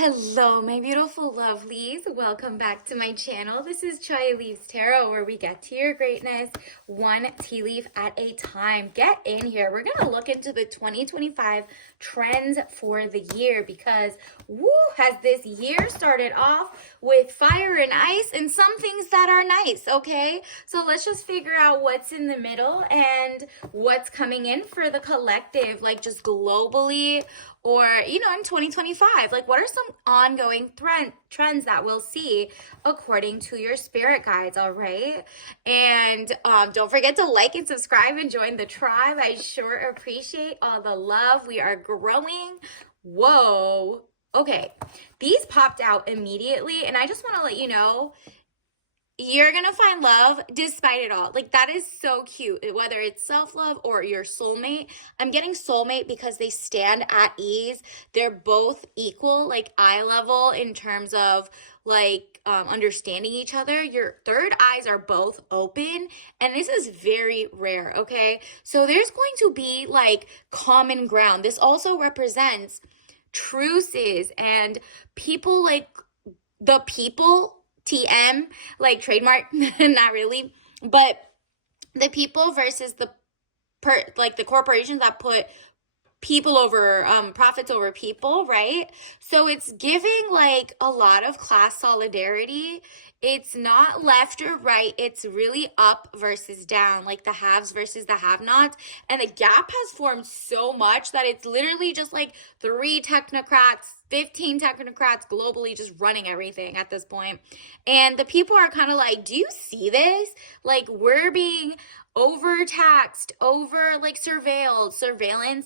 Hello, my beautiful lovelies. Welcome back to my channel. This is Chai Leaves Tarot, where we get to your greatness one tea leaf at a time. Get in here. We're going to look into the 2025 trends for the year because, woo, has this year started off with fire and ice and some things that are nice, okay? So let's just figure out what's in the middle and what's coming in for the collective, like just globally or, in 2025. Like, what are some ongoing trends that we'll see according to your spirit guides, all right? And don't forget to like and subscribe and join the tribe. I sure appreciate all the love. We are growing. Whoa. Okay, these popped out immediately, and I just want to let you know you're gonna find love despite it all. Like, that is so cute, whether it's self-love or your soulmate. I'm getting soulmate because they stand at ease. They're both equal, like eye level, in terms of like understanding each other. Your third eyes are both open, and this is very rare. Okay, so there's going to be like common ground. This also represents truces and people, like the people, TM, like trademark, not really, but the people versus the the corporations that put people over profits over people, right? So it's giving like a lot of class solidarity. It's not left or right, it's really up versus down, like the haves versus the have-nots. And the gap has formed so much that it's literally just like 3 technocrats, 15 technocrats globally just running everything at this point. And the people are kind of like, do you see this? Like, we're being overtaxed, over like surveillance.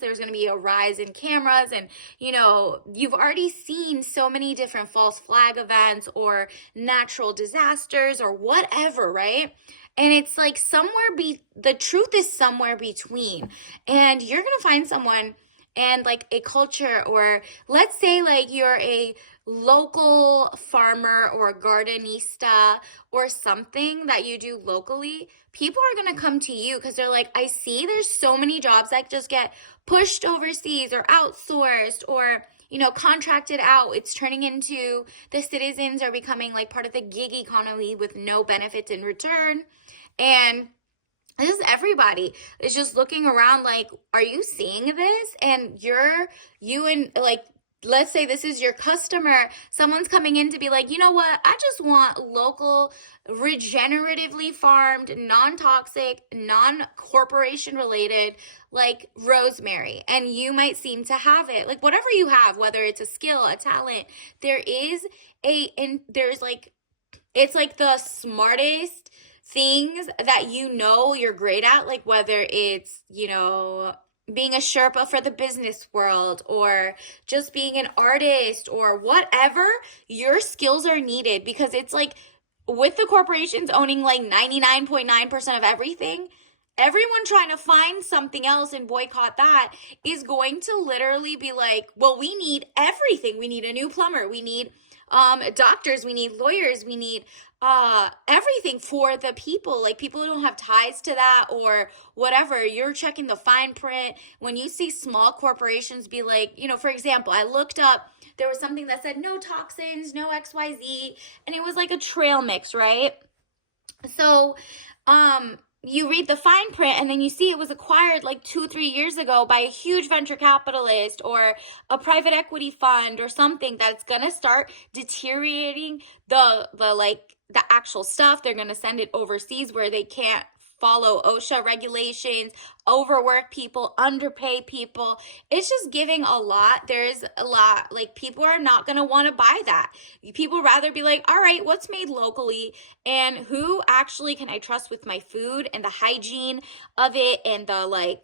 There's going to be a rise in cameras, and you've already seen so many different false flag events or natural disasters or whatever, right? And it's like the truth is somewhere between, and you're going to find someone and like a culture, or let's say like you're a local farmer or gardenista or something that you do locally. People are going to come to you because they're like, I see there's so many jobs that just get pushed overseas or outsourced or contracted out. It's turning into the citizens are becoming like part of the gig economy with no benefits in return. And this is everybody is just looking around like, are you seeing this? And let's say this is your customer. Someone's coming in to be like, you know what? I just want local, regeneratively farmed, non-toxic, non-corporation related, like rosemary. And you might seem to have it. Like, whatever you have, whether it's a skill, a talent, it's like the smartest things that you're great at, like whether it's being a Sherpa for the business world or just being an artist or whatever, your skills are needed, because it's like with the corporations owning like 99.9% of everything, everyone trying to find something else and boycott that is going to literally be like, well, we need everything. We need a new plumber. We need doctors. We need lawyers. We need everything for the people, like people who don't have ties to that or whatever. You're checking the fine print. When you see small corporations be like, for example, I looked up, there was something that said no toxins, no XYZ, and it was like a trail mix, right? So, you read the fine print and then you see it was acquired like 2-3 years ago by a huge venture capitalist or a private equity fund or something that's gonna start deteriorating the actual stuff. They're gonna send it overseas where they can't follow OSHA regulations, overwork people, underpay people. It's just giving a lot. There's a lot, like people are not going to want to buy that. People rather be like, all right, what's made locally and who actually can I trust with my food and the hygiene of it and the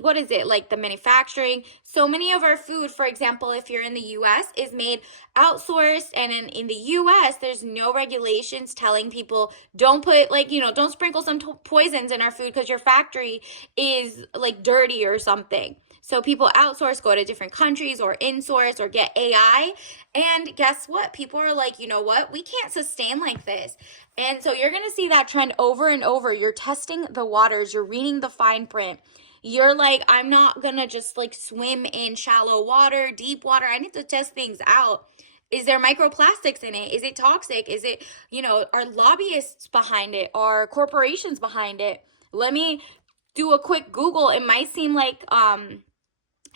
what is it, like the manufacturing. So many of our food, for example, if you're in the US, is made outsourced, and in the US there's no regulations telling people don't put don't sprinkle some poisons in our food because your factory is like dirty or something. So people outsource, go to different countries or insource or get AI. And guess what? People are like, you know what? We can't sustain like this. And so you're going to see that trend over and over. You're testing the waters. You're reading the fine print. you're like, I'm not gonna just like swim in shallow water, deep water. I need to test things out. Is there microplastics in it? Is it toxic? Is it, are lobbyists behind it? Are corporations behind it? Let me do a quick Google. It might seem like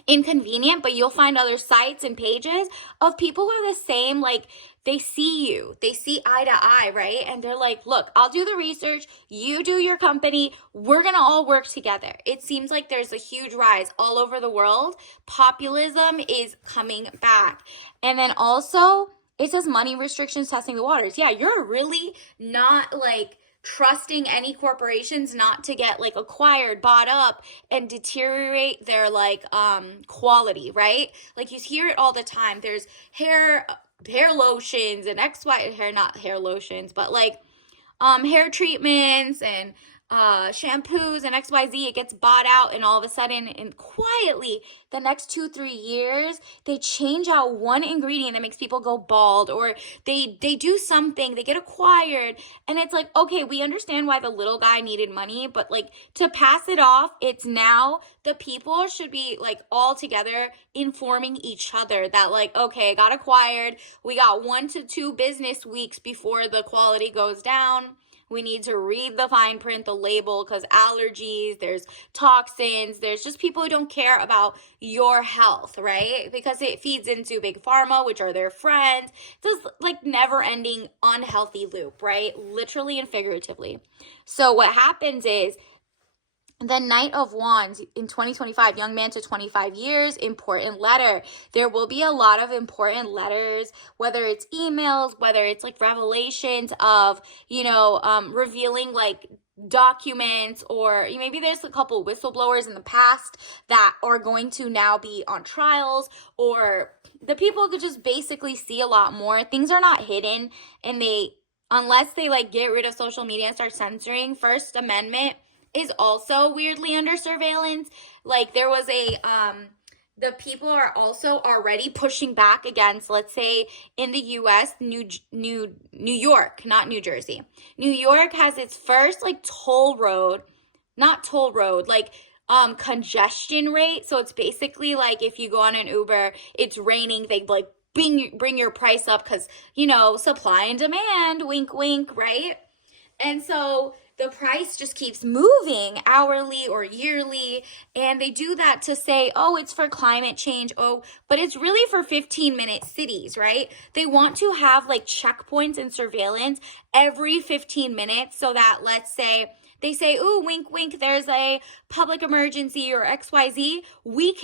inconvenient, but you'll find other sites and pages of people who are the same. Like, they see you, they see eye to eye, right? And they're like, look, I'll do the research, you do your company, we're gonna all work together. It seems like there's a huge rise all over the world. Populism is coming back. And then also, it says money restrictions testing the waters. Yeah, you're really not like trusting any corporations not to get like acquired, bought up, and deteriorate their like quality, right? Like, you hear it all the time. There's hair lotions and not hair lotions, but like hair treatments and shampoos and XYZ. It gets bought out, and all of a sudden, and quietly, the next 2-3 years, they change out one ingredient that makes people go bald, or they do something, they get acquired, and it's like, okay, we understand why the little guy needed money, but like, to pass it off, it's now the people should be like all together informing each other that like, okay, got acquired, we got 1 to 2 business weeks before the quality goes down. We need to read the fine print, the label, because allergies, there's toxins, there's just people who don't care about your health, right? Because it feeds into big pharma, which are their friends. This like never ending unhealthy loop, right? Literally and figuratively. So what happens is, the Knight of Wands in 2025, young man to 25 years, important letter. There will be a lot of important letters, whether it's emails, whether it's like revelations of, revealing like documents, or maybe there's a couple whistleblowers in the past that are going to now be on trials, or the people could just basically see a lot more. Things are not hidden, and unless they like get rid of social media and start censoring, First Amendment is also weirdly under surveillance. Like, there was the people are also already pushing back against, let's say in the US, New York, not New Jersey. New York has its first like congestion rate. So it's basically like, if you go on an Uber, it's raining, they like bring your price up because, supply and demand, wink, wink, right? And so the price just keeps moving hourly or yearly, and they do that to say, oh, it's for climate change, but it's really for 15-minute cities, right? They want to have like checkpoints and surveillance every 15 minutes, so that, let's say, they say, ooh, wink, wink, there's a public emergency or XYZ,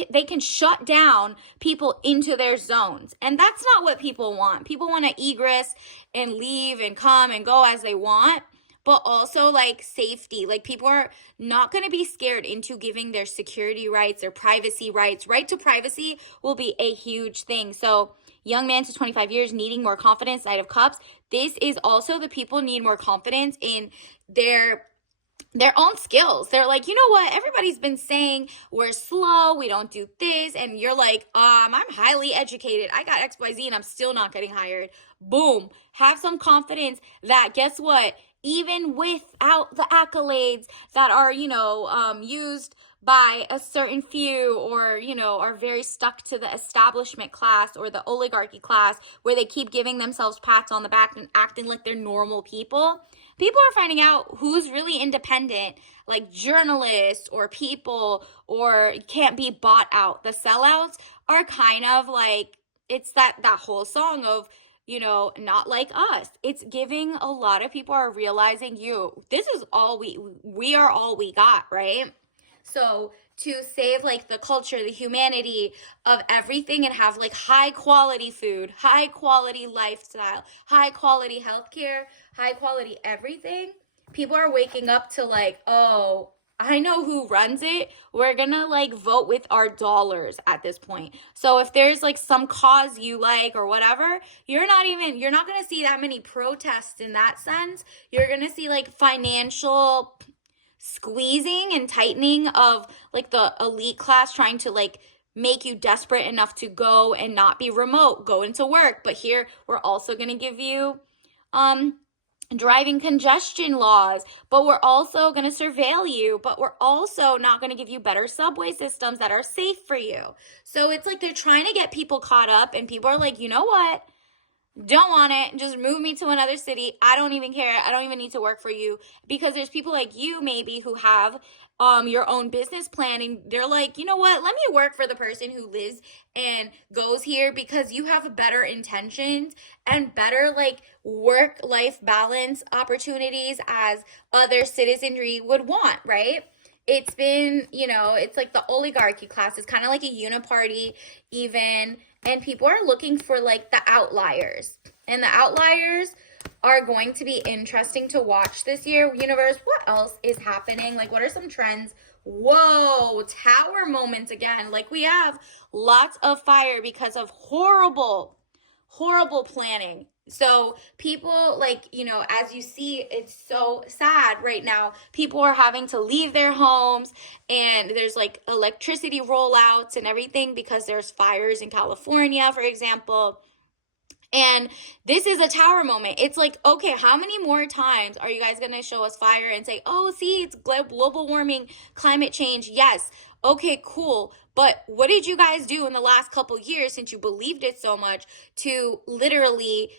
they can shut down people into their zones. And that's not what people want. People want to egress and leave and come and go as they want, but also like safety. Like, people are not going to be scared into giving their security rights, their privacy rights. Right to privacy will be a huge thing. So young man to 25 years needing more confidence, Knight of Cups. This is also the people need more confidence in their own skills. They're like, you know what? Everybody's been saying we're slow, we don't do this. And you're like, I'm highly educated, I got XYZ, and I'm still not getting hired. Boom. Have some confidence that, guess what? Even without the accolades that are, used by a certain few, or, are very stuck to the establishment class or the oligarchy class, where they keep giving themselves pats on the back and acting like they're normal people. People are finding out who's really independent, like journalists or people, or can't be bought out. The sellouts are kind of like, it's that whole song of, not like us. It's giving a lot of people are realizing this is all we are all we got, right? So to save like the culture, the humanity of everything, and have like high quality food, high quality lifestyle, high quality healthcare, high quality everything, people are waking up to like, oh, I know who runs it. We're gonna like vote with our dollars at this point. So if there's like some cause you like or whatever, you're not gonna see that many protests in that sense. You're gonna see like financial squeezing and tightening of like the elite class trying to like make you desperate enough to go and not be remote, go into work. But here we're also gonna give you driving congestion laws, but we're also going to surveil you, but we're also not going to give you better subway systems that are safe for you. So it's like they're trying to get people caught up, and people are like, you know what? Don't want it. Just move me to another city. I don't even care. I don't even need to work for you, because there's people like you maybe who have your own business plan, and they're like, you know what? Let me work for the person who lives and goes here, because you have better intentions and better like work life balance opportunities as other citizenry would want, right? It's been, it's like the oligarchy class is kind of like a uniparty even, and people are looking for like the outliers. And the outliers are going to be interesting to watch this year. Universe, what else is happening? Like, what are some trends? Whoa, tower moments again. Like, we have lots of fire because of horrible planning. So people, like, as you see, it's so sad right now. People are having to leave their homes, and there's like electricity rollouts and everything because there's fires in California, for example. And this is a tower moment. It's like, okay, how many more times are you guys going to show us fire and say, oh, see, it's global warming, climate change? Yes. Okay, cool. But what did you guys do in the last couple years, since you believed it so much, to literally,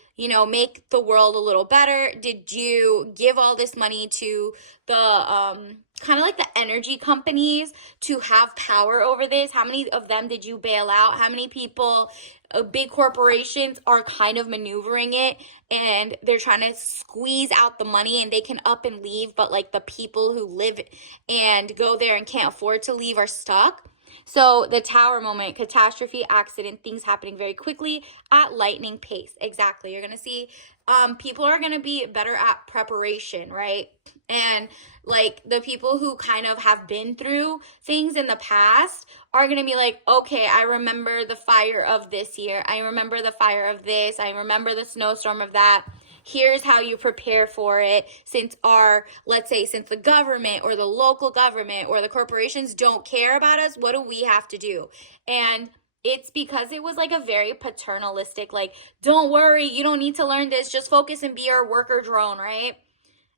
make the world a little better? Did you give all this money to the kind of like the energy companies to have power over this? How many of them did you bail out? How many people, big corporations, are kind of maneuvering it, and they're trying to squeeze out the money, and they can up and leave, but like the people who live and go there and can't afford to leave are stuck. So the tower moment, catastrophe, accident, things happening very quickly at lightning pace. Exactly. You're going to see people are going to be better at preparation, right? And like the people who kind of have been through things in the past are going to be like, okay, I remember the fire of this year. I remember the fire of this. I remember the snowstorm of that. Here's how you prepare for it. Since since the government or the local government or the corporations don't care about us, what do we have to do? And it's because it was like a very paternalistic, like, don't worry, you don't need to learn this, just focus and be our worker drone, right?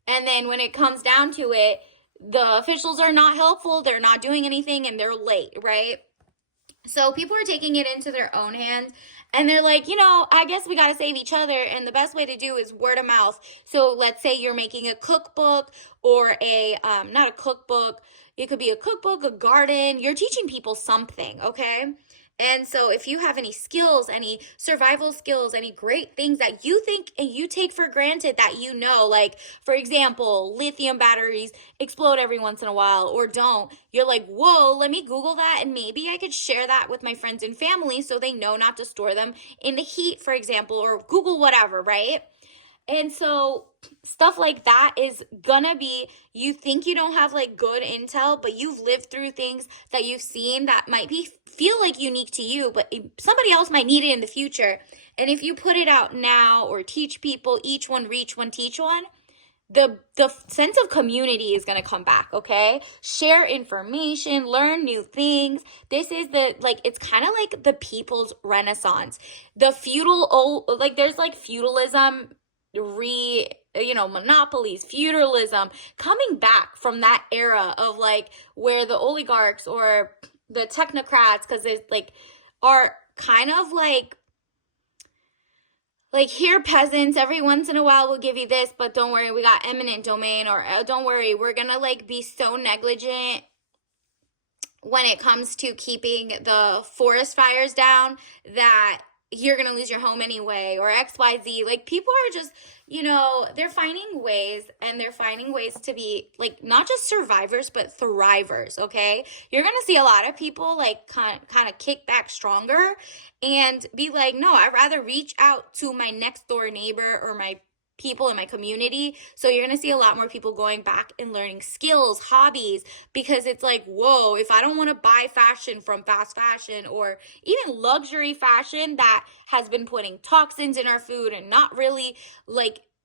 And then when it comes down to it, the officials are not helpful, they're not doing anything, and they're late, right? So people are taking it into their own hands, and they're like, I guess we got to save each other. And the best way to do is word of mouth. So let's say you're making a cookbook, or not a cookbook. It could be a cookbook, a garden. You're teaching people something, okay? And so if you have any skills, any survival skills, any great things that you think and you take for granted that like, for example, lithium batteries explode every once in a while or don't, you're like, whoa, let me Google that, and maybe I could share that with my friends and family so they know not to store them in the heat, for example, or Google whatever, right? And so stuff like that is gonna be, you think you don't have like good intel, but you've lived through things that you've seen that might feel like unique to you, but somebody else might need it in the future. And if you put it out now or teach people, each one reach one, teach one, the sense of community is going to come back, okay? Share information, learn new things. This is it's kind of like the people's renaissance. The there's like feudalism, monopolies, feudalism coming back from that era of like where the oligarchs or the technocrats, because there's are kind of like here, peasants, every once in a while we'll give you this, but don't worry, we got eminent domain, or don't worry, we're gonna be so negligent when it comes to keeping the forest fires down that you're going to lose your home anyway, or XYZ. Like, people are just, they're finding ways, and they're finding ways to be, not just survivors, but thrivers, okay? You're going to see a lot of people, kind of kick back stronger and be like, no, I'd rather reach out to my next door neighbor or my people in my community. So you're going to see a lot more people going back and learning skills, hobbies, because it's like, whoa, if I don't want to buy fashion from fast fashion or even luxury fashion that has been putting toxins in our food and not really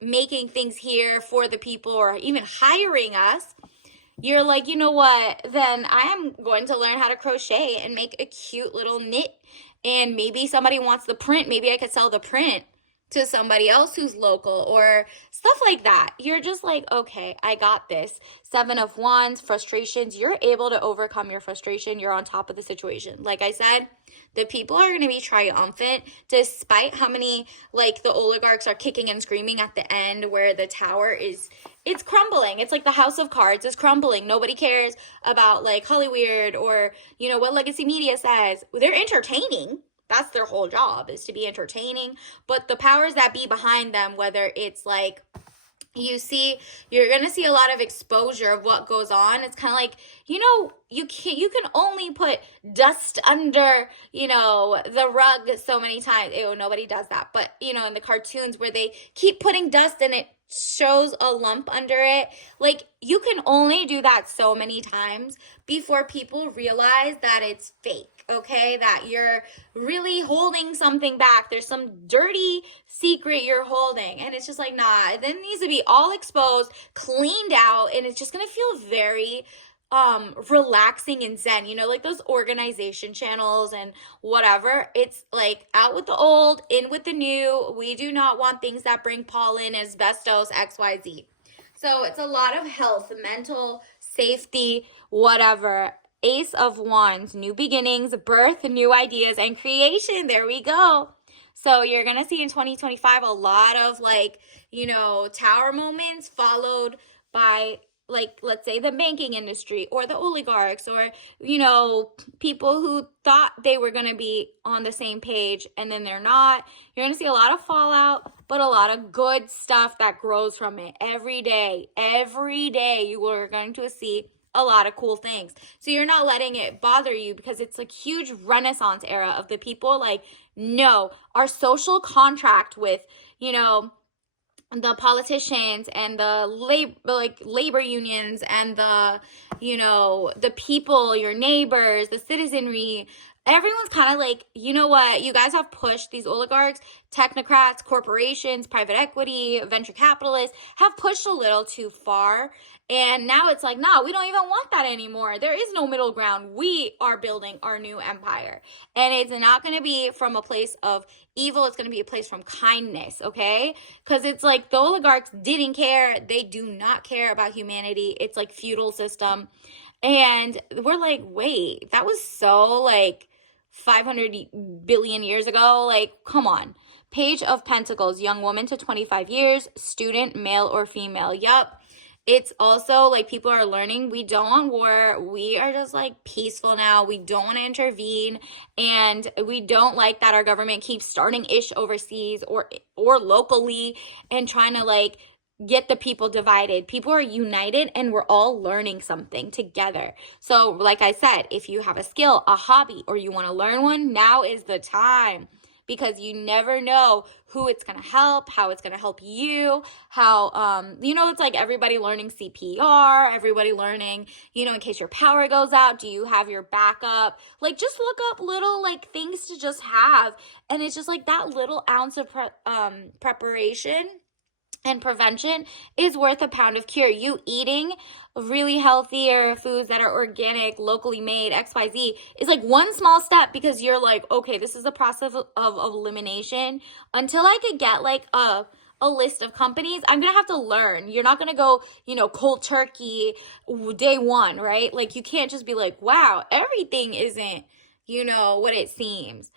making things here for the people or even hiring us, you're like, you know what, then I am going to learn how to crochet and make a cute little knit. And maybe somebody wants the print. Maybe I could sell the print to somebody else who's local or stuff like that. You're just like, okay, I got this. Seven of Wands, frustrations. You're able to overcome your frustration. You're on top of the situation. Like I said, the people are going to be triumphant despite how many, like, the oligarchs are kicking and screaming at the end where the tower is, it's crumbling. It's like the house of cards is crumbling. Nobody cares about, like, Hollywood or, you know, what legacy media says. They're entertaining. That's their whole job, is to be entertaining. But the powers that be behind them, whether it's like, you're going to see a lot of exposure of what goes on. It's kind of like, you know, you can only put dust under, you know, the rug so many times. Ew, nobody does that. But, you know, in the cartoons where they keep putting dust and it shows a lump under it, like, you can only do that so many times before people realize that it's fake, okay? That you're really holding something back. There's some dirty secret you're holding, and it's just like, nah, it needs to be all exposed, cleaned out, and it's just gonna feel very relaxing and zen, you know, like those organization channels and whatever. It's like, out with the old, in with the new. We do not want things that bring pollen, asbestos, XYZ. So it's a lot of health, mental safety, whatever. Ace of Wands, new beginnings, birth, new ideas, and creation. There we go. So you're going to see in 2025 a lot of, like, you know, tower moments followed by, like, let's say the banking industry or the oligarchs or, you know, people who thought they were going to be on the same page and then they're not. You're going to see a lot of fallout, but a lot of good stuff that grows from it every day. Every day you are going to see a lot of cool things. So you're not letting it bother you, because it's like huge renaissance era of the people like, no, our social contract with, you know, the politicians and the labor unions and the, you know, the people, your neighbors, the citizenry, everyone's kind of like, you know what, you guys have pushed, these oligarchs, technocrats, corporations, private equity, venture capitalists have pushed a little too far. And now it's like, no, we don't even want that anymore. There is no middle ground. We are building our new empire. And it's not going to be from a place of evil. It's going to be a place from kindness, okay? Because it's like the oligarchs didn't care. They do not care about humanity. It's like feudal system. And we're like, wait, that was so like 500 billion years ago. Like, come on. Page of Pentacles, young woman to 25 years, student, male or female. Yup. It's also like people are learning we don't want war. We are just like peaceful now. We don't want to intervene. And we don't like that our government keeps starting ish overseas or locally and trying to like get the people divided. People are united and we're all learning something together. So like I said, if you have a skill, a hobby, or you want to learn one, now is the time. Because you never know who it's going to help, how it's going to help you, how, you know, it's like everybody learning CPR, everybody learning, you know, in case your power goes out, do you have your backup? Like, just look up little, like, things to just have. And it's just like that little ounce of preparation and prevention is worth a pound of cure. You eating really healthier foods that are organic, locally made, XYZ is like one small step, because you're like, okay, this is a process of elimination. Until I could get like a list of companies, I'm gonna have to learn. You're not gonna go, you know, cold turkey day one, right? Like, you can't just be like, wow, everything isn't, you know, what it seems.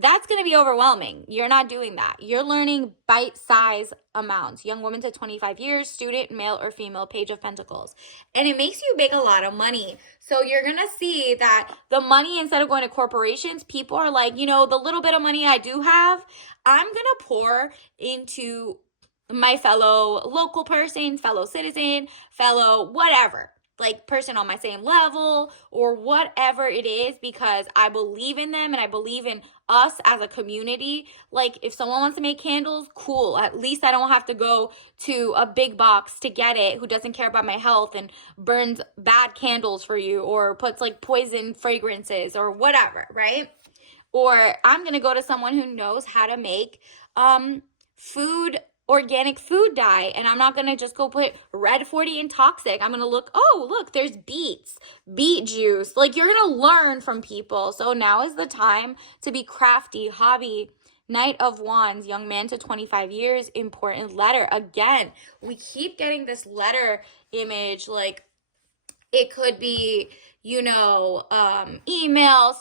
That's going to be overwhelming. You're not doing that. You're learning bite-size amounts. Young woman to 25 years, student, male or female, Page of Pentacles. And it makes you make a lot of money. So you're going to see that the money, instead of going to corporations, people are like, you know, the little bit of money I do have, I'm going to pour into my fellow local person, fellow citizen, fellow whatever. Like, person on my same level or whatever it is, because I believe in them and I believe in us as a community. Like, if someone wants to make candles, cool. At least I don't have to go to a big box to get it, who doesn't care about my health and burns bad candles for you or puts like poison fragrances or whatever, right? Or I'm going to go to someone who knows how to make food organic food dye, and I'm not going to just go put red 40 in toxic. I'm going to look, oh, look, there's beets, beet juice. Like, you're going to learn from people. So now is the time to be crafty. Hobby, Knight of Wands, young man to 25 years, important letter. Again, we keep getting this letter image. Like, it could be, emails,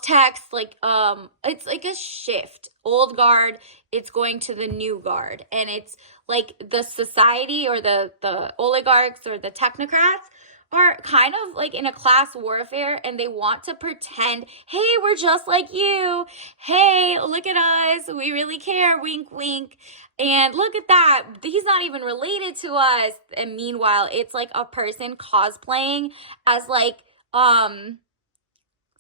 text, it's like a shift. Old guard, it's going to the new guard. And it's like the society, or the oligarchs or the technocrats are kind of like in a class warfare, and they want to pretend, hey, we're just like you. Hey, look at us. We really care. Wink, wink. And look at that. He's not even related to us. And meanwhile, it's like a person cosplaying as like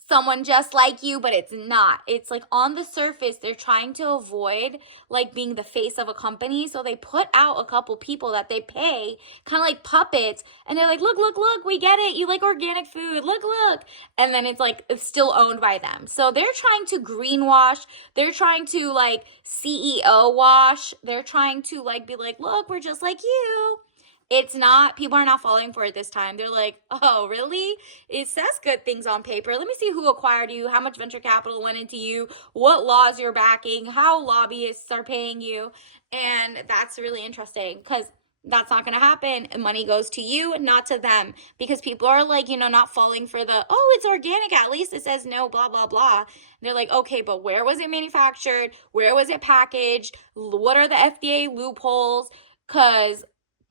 someone just like you, but it's not. It's like on the surface, they're trying to avoid like being the face of a company. So they put out a couple people that they pay, kind of like puppets. And they're like, look, look, look, we get it. You like organic food. Look, look. And then it's like, it's still owned by them. So they're trying to greenwash. They're trying to like CEO wash. They're trying to like be like, look, we're just like you. It's not, people are not falling for it this time. They're like, oh, really? It says good things on paper. Let me see who acquired you, how much venture capital went into you, what laws you're backing, how lobbyists are paying you. And that's really interesting, because that's not going to happen. Money goes to you, not to them, because people are like, not falling for the, oh, it's organic. At least it says no, blah, blah, blah. And they're like, okay, but where was it manufactured? Where was it packaged? What are the FDA loopholes? Because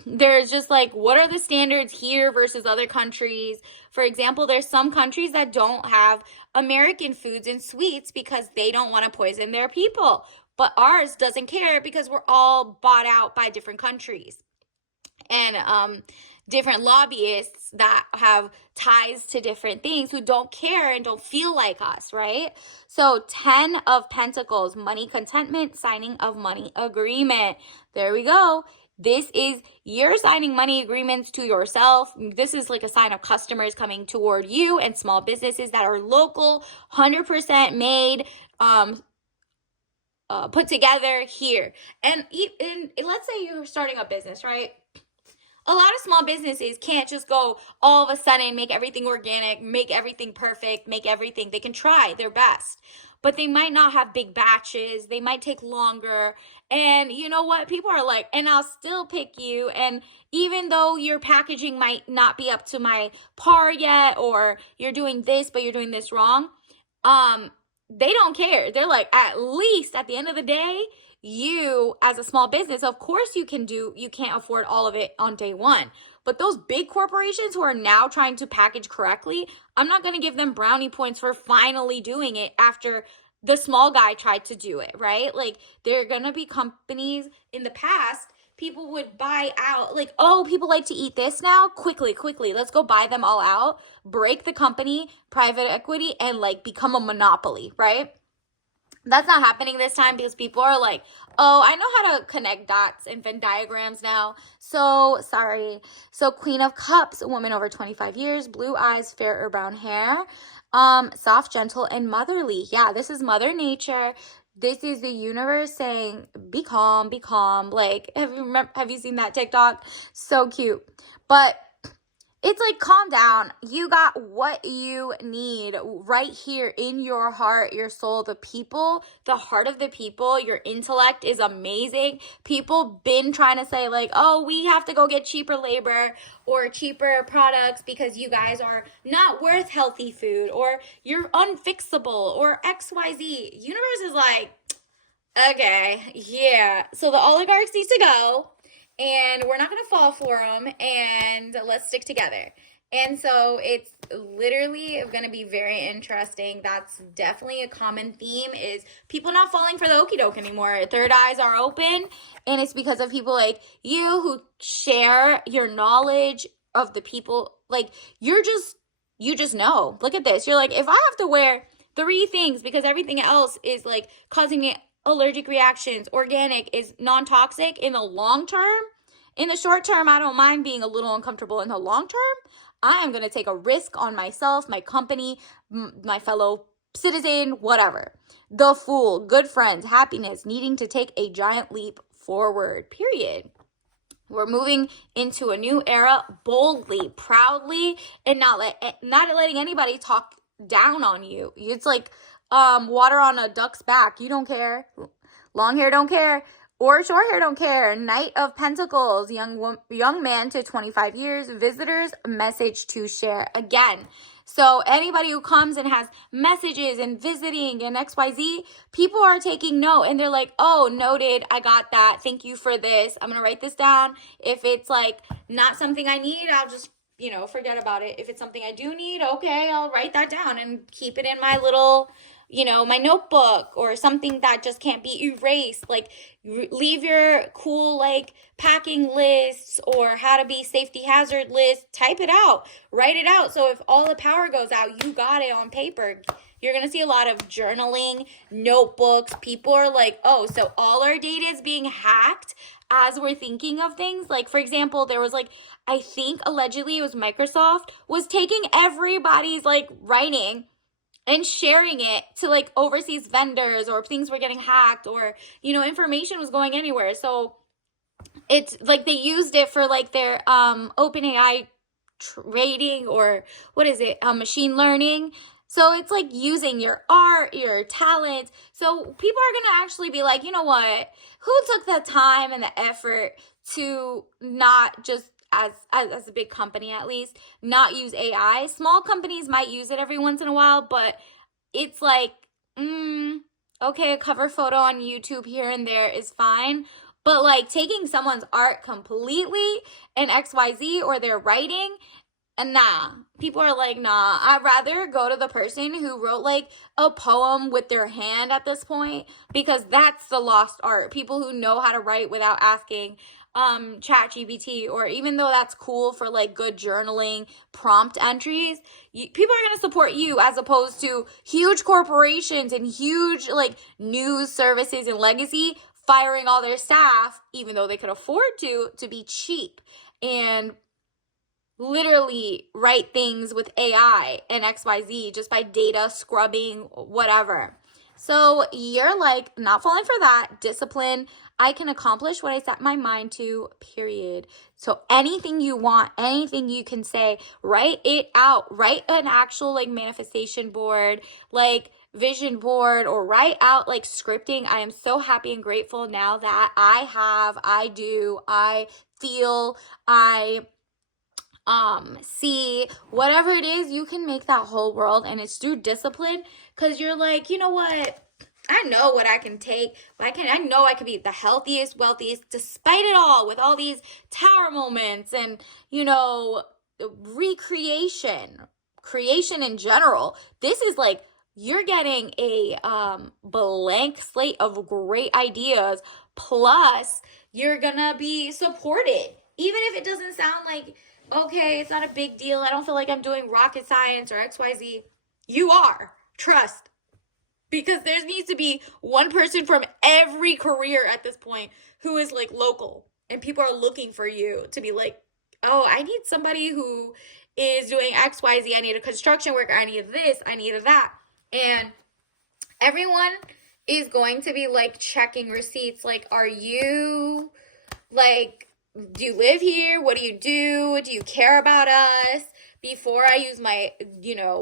there's just like, what are the standards here versus other countries? For example, there's some countries that don't have American foods and sweets because they don't want to poison their people. But ours doesn't care, because we're all bought out by different countries. And different lobbyists that have ties to different things, who don't care and don't feel like us, right? So 10 of Pentacles, money contentment, signing of money agreement. There we go. This is, you're signing money agreements to yourself. This is like a sign of customers coming toward you, and small businesses that are local, 100% made, put together here. And let's say you're starting a business, right? A lot of small businesses can't just go all of a sudden make everything organic, make everything perfect, make everything. They can try their best, but they might not have big batches. They might take longer. And you know what? People are like, and I'll still pick you. And even though your packaging might not be up to my par yet, or you're doing this, but you're doing this wrong, they don't care. They're like, at least at the end of the day, you as a small business, of course you can't afford all of it on day one. But those big corporations who are now trying to package correctly, I'm not going to give them brownie points for finally doing it after the small guy tried to do it, right? Like, there are going to be companies in the past, people would buy out, like, oh, people like to eat this now? Quickly, let's go buy them all out, break the company, private equity, and like become a monopoly, right? That's not happening this time, because people are like, oh, I know how to connect dots and Venn diagrams now. So, sorry. So, Queen of Cups, a woman over 25 years, blue eyes, fair or brown hair, soft, gentle, and motherly. Yeah, this is Mother Nature. This is the universe saying, be calm, be calm. Like, have you seen that TikTok? So cute. But it's like, calm down. You got what you need right here in your heart, your soul, the people, the heart of the people. Your intellect is amazing. People been trying to say like, oh, we have to go get cheaper labor or cheaper products because you guys are not worth healthy food, or you're unfixable, or XYZ. Universe is like, okay, yeah. So the oligarchs need to go. And we're not going to fall for them, and let's stick together. And so it's literally going to be very interesting. That's definitely a common theme, is people not falling for the okie doke anymore. Third eyes are open, and it's because of people like you who share your knowledge of the people. Like, you just know. Look at this. You're like, if I have to wear 3 things because everything else is like causing me allergic reactions, organic is non-toxic in the long term. In the short term, I don't mind being a little uncomfortable. In the long term, I am going to take a risk on myself, my company, my fellow citizen, whatever. The Fool, good friends, happiness, needing to take a giant leap forward, period. We're moving into a new era boldly, proudly, and not letting anybody talk down on you. It's like water on a duck's back. You don't care. Long hair don't care. Or short hair don't care. Knight of Pentacles, young man to 25 years, visitors, message to share. Again, so anybody who comes and has messages and visiting and XYZ, people are taking note and they're like, oh, noted, I got that. Thank you for this. I'm going to write this down. If it's like not something I need, I'll just, forget about it. If it's something I do need, okay, I'll write that down and keep it in my little, my notebook, or something that just can't be erased. Like, leave your cool, like, packing lists or how to be safety hazard list. Type it out. Write it out. So if all the power goes out, you got it on paper. You're going to see a lot of journaling, notebooks. People are like, oh, so all our data is being hacked as we're thinking of things. Like, for example, there was like, I think allegedly it was Microsoft was taking everybody's like writing and sharing it to like overseas vendors, or things were getting hacked, or, information was going anywhere. So it's like they used it for like their OpenAI trading, or what is it, machine learning. So it's like using your art, your talent. So people are going to actually be like, you know what, who took the time and the effort to not just, as a big company at least, not use AI. Small companies might use it every once in a while, but it's like, okay, a cover photo on YouTube here and there is fine. But like taking someone's art completely and XYZ, or their writing, and nah, people are like, nah, I'd rather go to the person who wrote like a poem with their hand at this point, because that's the lost art. People who know how to write without asking ChatGPT, or even though that's cool for like good journaling prompt entries, people are going to support you, as opposed to huge corporations and huge like news services and legacy firing all their staff, even though they could afford to be cheap and literally write things with AI and XYZ just by data scrubbing, whatever. So you're like not falling for that. Discipline. I can accomplish what I set my mind to, period. So anything you want, anything you can say, write it out. Write an actual like manifestation board, like vision board, or write out like scripting. I am so happy and grateful now that I feel, see, whatever it is, you can make that whole world, and it's through discipline, because you're like, you know what, I know what I can take. I know I can be the healthiest, wealthiest, despite it all, with all these tower moments and, creation in general. This is like, you're getting a blank slate of great ideas, plus you're gonna be supported. Even if it doesn't sound like, okay, it's not a big deal, I don't feel like I'm doing rocket science or XYZ. You are. Trust. Because there needs to be one person from every career at this point who is like local. And people are looking for you to be like, oh, I need somebody who is doing XYZ. I need a construction worker. I need this. I need that. And everyone is going to be like checking receipts. Like, are you like, do you live here? What do you do? Do you care about us? Before I use my,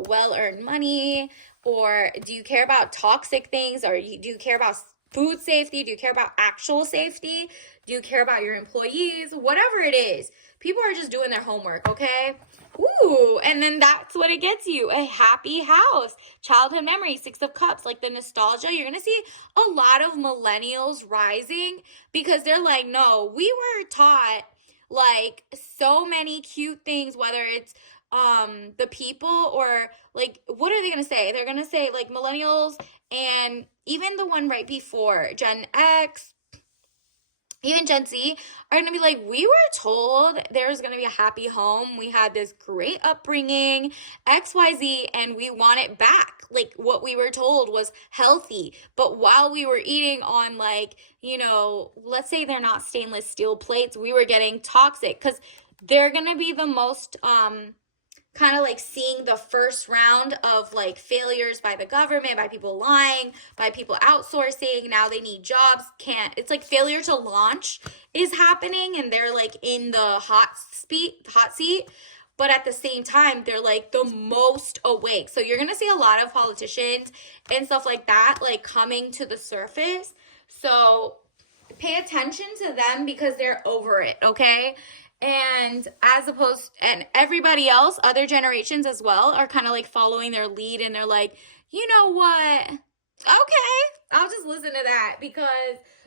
well-earned money? Or do you care about toxic things? Or do you care about food safety? Do you care about actual safety? Do you care about your employees? Whatever it is, people are just doing their homework, okay? Ooh, and then that's what it gets you. A happy house. Childhood memory, 6 of Cups, like the nostalgia. You're going to see a lot of millennials rising, because they're like, no, we were taught like so many cute things, whether it's the people, or like, what are they going to say? They're going to say like millennials, and even the one right before, Gen X, even Gen Z, are going to be like, we were told there was going to be a happy home. We had this great upbringing, XYZ, and we want it back. Like, what we were told was healthy. But while we were eating on, like, let's say they're not stainless steel plates, we were getting toxic, because they're going to be the most, kind of like seeing the first round of like failures by the government, by people lying, by people outsourcing. Now they need jobs. It's like failure to launch is happening, and they're like in the hot seat. But at the same time, they're like the most awake. So you're gonna see a lot of politicians and stuff like that like coming to the surface. So pay attention to them because they're over it, okay? And and everybody else, other generations as well, are kind of like following their lead, and they're like, you know what? Okay, I'll just listen to that, because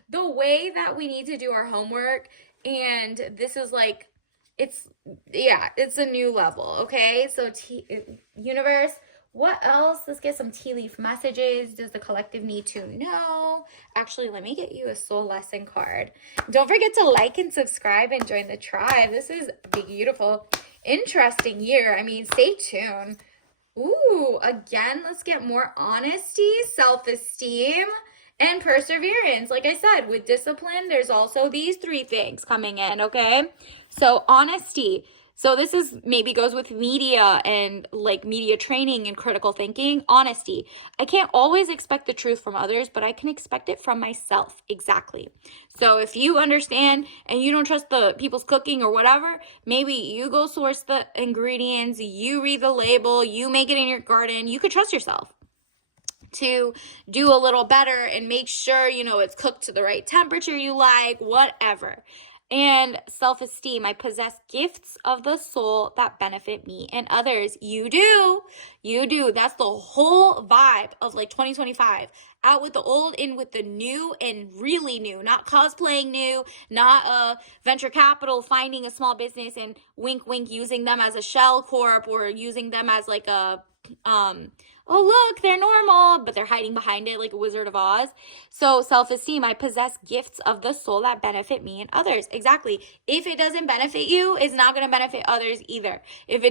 the way that we need to do our homework, and this is like, it's a new level, okay? So universe, what else? Let's get some tea leaf messages. Does the collective need to know? Actually, let me get you a soul lesson card. Don't forget to like and subscribe and join the tribe. This is beautiful, interesting year. I mean, stay tuned. Ooh, again, let's get more honesty, self-esteem, and perseverance. Like I said, with discipline, there's also these 3 things coming in, okay? So honesty. So this is maybe goes with media and like media training and critical thinking. Honesty. I can't always expect the truth from others, but I can expect it from myself. Exactly. So if you understand and you don't trust the people's cooking or whatever, maybe you go source the ingredients, you read the label, you make it in your garden. You could trust yourself to do a little better and make sure, it's cooked to the right temperature you like, whatever. And self-esteem. I possess gifts of the soul that benefit me and others. You do. You do. That's the whole vibe of like 2025. Out with the old, in with the new, and really new. Not cosplaying new, not venture capital finding a small business and wink, wink, using them as a shell corp, or using them as like a, oh, look, they're normal, but they're hiding behind it like a Wizard of Oz. So self-esteem, I possess gifts of the soul that benefit me and others. Exactly. If it doesn't benefit you, it's not going to benefit others either. If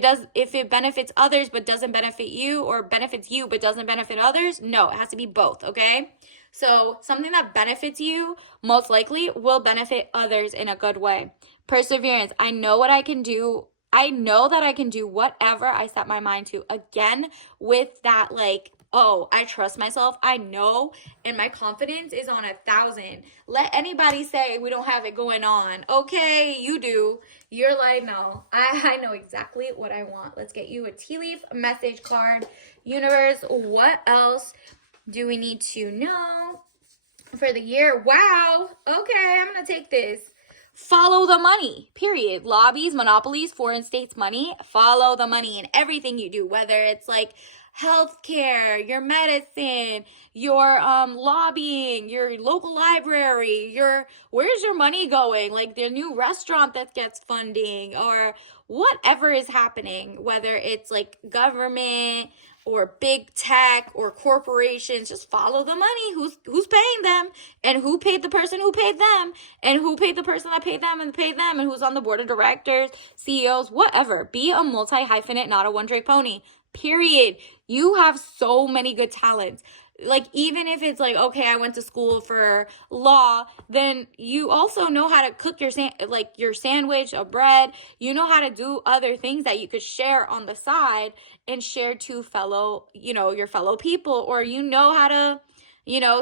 it benefits others but doesn't benefit you, or benefits you but doesn't benefit others, no, it has to be both, okay? So something that benefits you most likely will benefit others in a good way. Perseverance, I know what I can do. I know that I can do whatever I set my mind to. Again, with that, like, oh, I trust myself. I know, and my confidence is on 1,000. Let anybody say we don't have it going on. Okay, you do. You're like, no, I know exactly what I want. Let's get you a tea leaf message card. Universe, what else do we need to know for the year? Wow. Okay, I'm going to take this. Follow the money, period. Lobbies, monopolies, foreign states' money. Follow the money in everything you do, whether it's like healthcare, your medicine, your lobbying, your local library, where's your money going? Like the new restaurant that gets funding, or whatever is happening, whether it's like government or big tech or corporations. Just follow the money. Who's paying them, and who paid the person who paid them, and who paid the person that paid them, and who's on the board of directors, CEOs, whatever. Be a multi-hyphenate, not a one-trick pony. Period. You have so many good talents. Like, even if it's like, okay, I went to school for law, then you also know how to cook your sandwich, a bread. You know how to do other things that you could share on the side and share to your fellow people, or you know how to,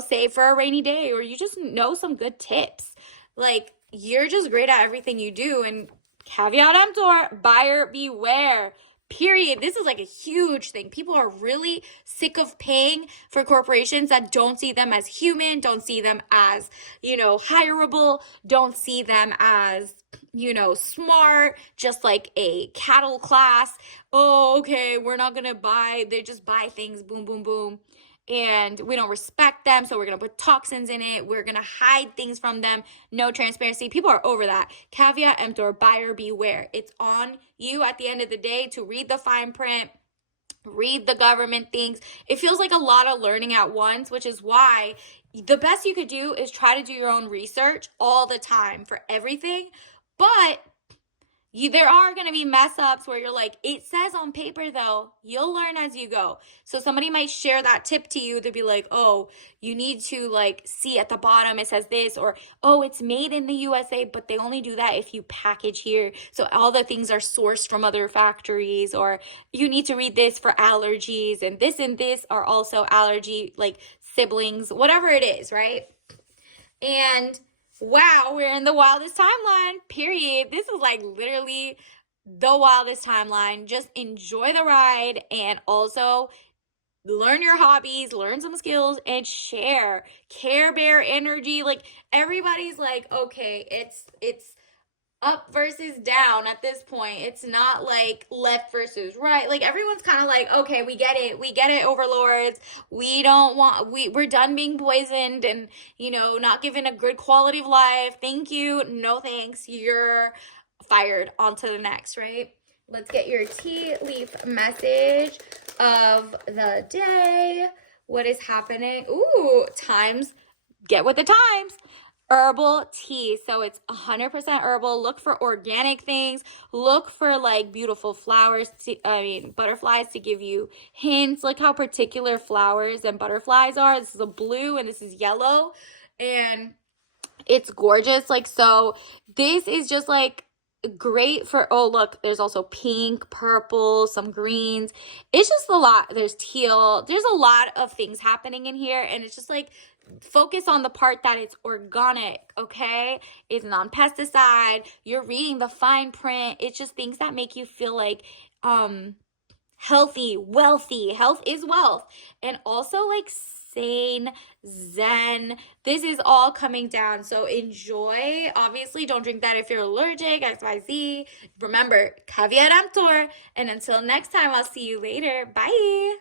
save for a rainy day, or you just know some good tips. Like, you're just great at everything you do. And caveat emptor, buyer beware. Period. This is like a huge thing. People are really sick of paying for corporations that don't see them as human, don't see them as, hireable, don't see them as, smart, just like a cattle class. Oh, okay, we're not going to buy. They just buy things, boom, boom, boom. And we don't respect them, so we're going to put toxins in it. We're going to hide things from them. No transparency. People are over that. Caveat emptor, buyer beware. It's on you at the end of the day to read the fine print, read the government things. It feels like a lot of learning at once, which is why the best you could do is try to do your own research all the time for everything. But there are going to be mess ups where you're like, it says on paper though, you'll learn as you go. So somebody might share that tip to you to be like, oh, you need to like see at the bottom it says this, or oh, it's made in the USA, but they only do that if you package here. So all the things are sourced from other factories, or you need to read this for allergies, and this are also allergy like siblings, whatever it is, right? And wow, we're in the wildest timeline, period. This is like literally the wildest timeline. Just enjoy the ride and also learn your hobbies, learn some skills, and share. Care Bear energy. Like everybody's like, okay, it's up versus down at this point. It's not like left versus right. Like everyone's kind of like, okay, we get it. We get it, overlords. We don't want we're done being poisoned and, not given a good quality of life. Thank you. No thanks. You're fired. On to the next, right? Let's get your tea leaf message of the day. What is happening? Ooh, times. Get with the times. Herbal tea. So it's 100% herbal. Look for organic things. Look for like beautiful flowers, butterflies to give you hints. Look how particular flowers and butterflies are. This is a blue and this is yellow. And it's gorgeous. Like, so this is just like great for, oh, look, there's also pink, purple, some greens. It's just a lot. There's teal. There's a lot of things happening in here. And it's just like, focus on the part that it's organic, okay? It's non-pesticide. You're reading the fine print. It's just things that make you feel like healthy, wealthy. Health is wealth. And also like sane, zen. This is all coming down. So enjoy. Obviously, don't drink that if you're allergic, XYZ. Remember, caveat emptor. And until next time, I'll see you later. Bye.